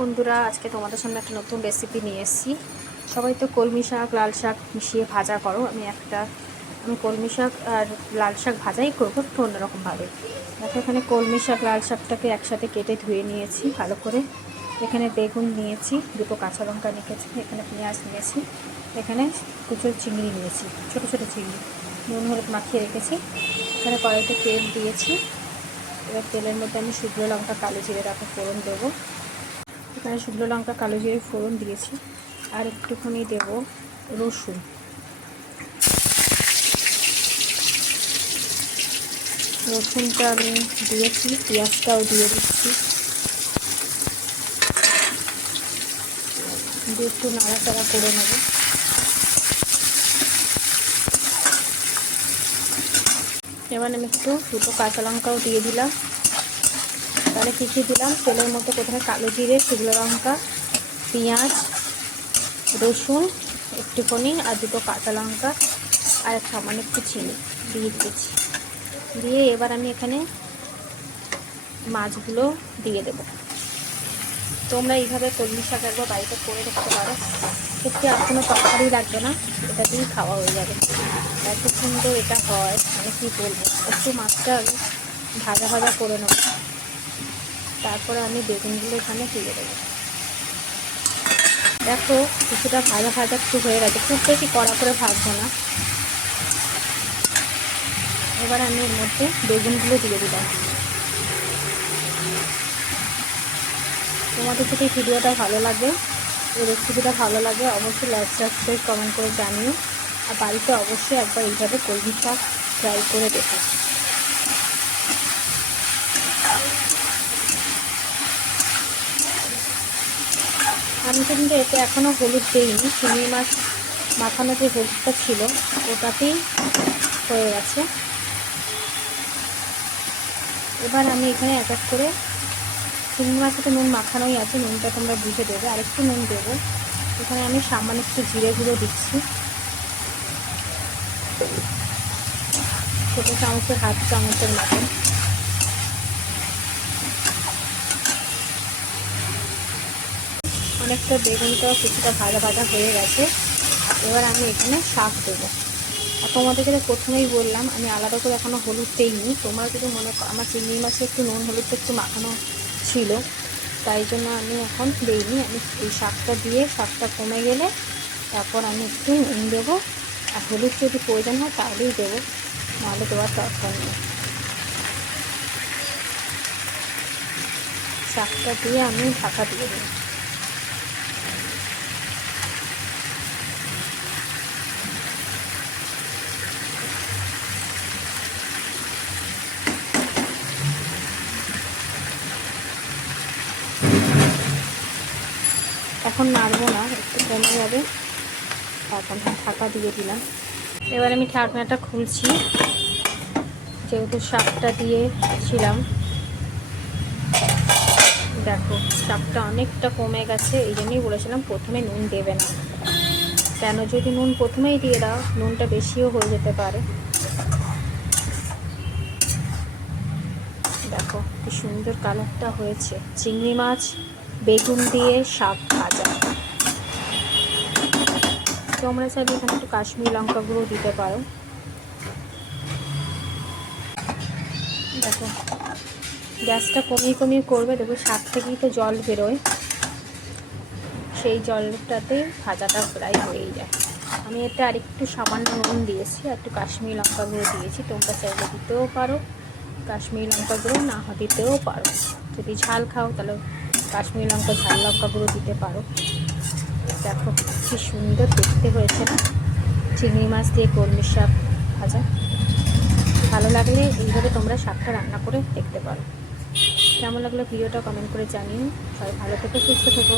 বন্ধুরা, আজকে তোমাদের সামনে একটা নতুন রেসিপি নিয়ে এসেছি। সবাই তো কলমি শাক লাল শাক মিশিয়ে ভাজা করো, আমি কলমি শাক আর লাল শাক ভাজাই করবো, একটু অন্যরকমভাবে। দেখো, এখানে কলমি শাক লাল শাকটাকে একসাথে কেটে ধুয়ে নিয়েছি ভালো করে। এখানে বেগুন নিয়েছি, দুটো কাঁচা লঙ্কা নিয়েছি, এখানে পেঁয়াজ নিয়েছি, এখানে কুচো চিংড়ি নিয়েছি, ছোটো ছোটো চিংড়ি, নুন হলুদ মাখিয়ে রেখেছি। এখানে কড়াইতে তেল দিয়েছি। এবার তেলের মধ্যে আমি শুকনো লঙ্কা কালো জিরে ফোড়ন দেবো। এখানে শুকনো লঙ্কা কালো জিরে ফোড়ন দিয়েছি, আর একটুখানি দেব রসুন। রসুনটা আমি দিয়েছি, পেঁয়াজটাও দিয়ে দিচ্ছি, দিয়ে একটু নাড়াচাড়া করে নেব। এবার আমি দুটো কাঁচা লঙ্কাও দিয়ে দিলাম। তাহলে কী কী দিলাম, তেলের মধ্যে প্রথমে কালো জিরে, শুকনো লঙ্কা, পেঁয়াজ, রসুন একটুখানি, আর দুটো কাঁচা লঙ্কা, আর সামান্য একটু চিনি দিয়ে দিয়েছি। দিয়ে এবার আমি এখানে মাছগুলো দিয়ে দেব। তোমরা এইভাবে কলমি শাক একবার বাড়িতে করে রাখতে পারো, একটু আর কোনো তরকারি লাগবে না, এটা দিয়েই খাওয়া হয়ে যাবে। এত সুন্দর এটা হয়, মানে কী বলবো। একটু মাছটা ভাজা ভাজা করে নেব, তারপরে আমি বেগুনগুলো এখানে তুলে দেবো। দেখো, কিছুটা ভাজা ভাজা একটু হয়ে গেছে, খুব বেশি কড়া করে ভাজবো না। এবার আমি এর মধ্যে বেগুনগুলো দিয়ে দিলাম। তোমাদের যদি ভিডিওটা ভালো লাগে, এই রেসিপিটা ভালো লাগে, অবশ্যই লাইক সাবস্ক্রাইব কমেন্ট করে জানিও। আর বাড়িতে অবশ্যই একবার এইভাবে কলমি শাক ট্রাই করে দেখো। আমি কিন্তু এতে এখনও হলুদ দিইনি, চিংড়ি মাছ মাখানো যে হলুদটা ছিল ওটাতেই হয়ে গেছে। এবার আমি এখানে এক এক করে, চিংড়ি মাছে তো নুন মাখানোই আছে, নুনটা তোমরা বুঝে দেবে, আরেকটু নুন দেবো। এখানে আমি সামান্য একটু জিরে গুঁড়ো দিচ্ছি, ছোটো চামচের হাফ চামচের মতন। অনেকটা বেগুনটাও কিছুটা ভাজা ভাজা হয়ে গেছে। এবার আমি এখানে শাক দেবো। আর তোমাদেরকে প্রথমেই বললাম, আমি আলাদা করে এখনও হলুদ দিইনি। তোমরা যদি মনে করো আমার চিংড়ি মাছে একটু নুন হলুদটা একটু মাখানো ছিল, তাই জন্য আমি এখন দিইনি। আমি এই শাকটা দিয়ে, শাকটা কমে গেলে তারপর আমি একটু নুন দেবো, আর হলুদ যদি প্রয়োজন হয় তাহলেই দেবো, নাহলে দেওয়ার দরকার নেই। শাকটা দিয়ে আমি ঢাকা দিয়ে দিই। এখন নাড়বো না, একটু কমে যাবে, তারপর ঢাকা দিয়ে দিলাম। এবার আমি ঢাকনাটা খুলছি, যেহেতু শাকটা দিয়েছিলাম। দেখো, শাকটা অনেকটা কমে গেছে, এই জন্যই বলেছিলাম প্রথমে নুন দেবে না। কেন, যদি নুন প্রথমেই দিয়ে দাও, নুনটা বেশিও হয়ে যেতে পারে। দেখো কি সুন্দর কালারটা হয়েছে, চিংড়ি মাছ বেগুন দিয়ে শাক ভাজা। তোমরা চাইলে এখানে একটু কাশ্মীরি লঙ্কা গুঁড়ো দিতে পারো। দেখো, গ্যাসটা কমিয়ে কমিয়ে করবে। দেখো, শাক থেকেই তো জল বেরোয়, সেই জলটাতে ভাজাটা প্রায় হয়েই যায়। আমি এতে আরেকটু সামান্য নুন দিয়েছি, আর একটু কাশ্মীরি লঙ্কা গুঁড়ো দিয়েছি। তোমরা চাইলে দিতেও পারো, কাশ্মীরি লঙ্কা গুঁড়ো না দিতেও পারো। যদি ঝাল খাও তাহলে কাশ্মীরি লঙ্কা, ঝাল লঙ্কা গুঁড়ো দিতে পারো। দেখো কি সুন্দর দেখতে হয়েছে না, চিংড়ি মাছ দিয়ে কলমি শাক ভাজা। ভালো লাগলে এইভাবে তোমরা শাকটা রান্না করে দেখতে পারো। কেমন লাগলো ভিডিওটা কমেন্ট করে জানিও। সবাই ভালো থেকো, সুস্থ থেকো।